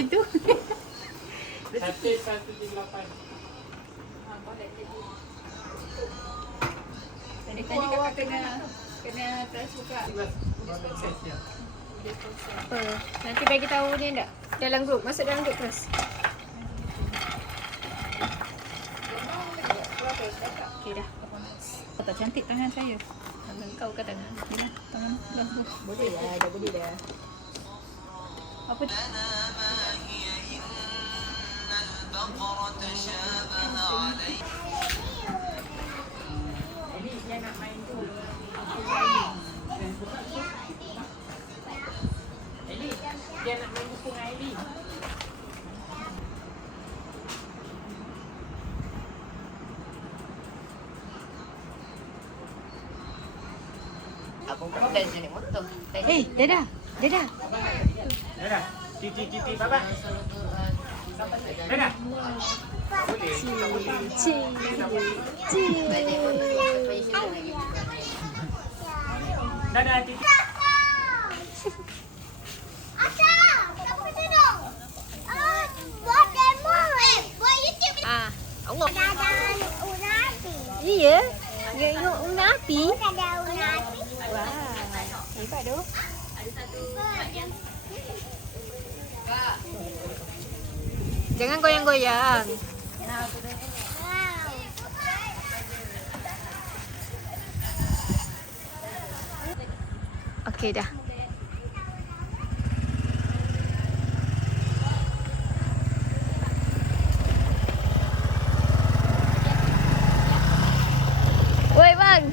Itu. 118. Tadi kakak kena touch buka. Apa? Nanti bagi tahu dia enggak? Dalam grup, masuk dalam grup terus. Okey dah. Tak cantik tangan saya. Tangan kau ke tangan? Ni lah, tangan lampu. Boleh dah, dah boleh dah. Apa tu? Jadi dia nak main tu. Eli, dia nak main buku dengan Eli. Aku kan dah naik motor. Dadah. Dadah. Dah. Titi babak. Dah. Boleh. Dah Titi. Ah, Allah. Iya. Tengok Una api. Wah, hebat tu. Jangan goyang-goyang. Okey dah. Woi bang.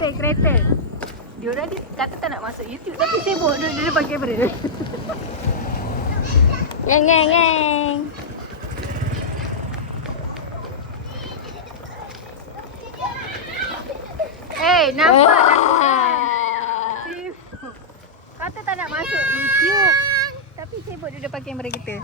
Kereta. Diorang ni kata tak nak masuk YouTube tapi sibuk duduk depan kamera. Ngeng. Nampak dah. Sibuk. Kata tak nak masuk YouTube tapi sibuk duduk depan kamera kita.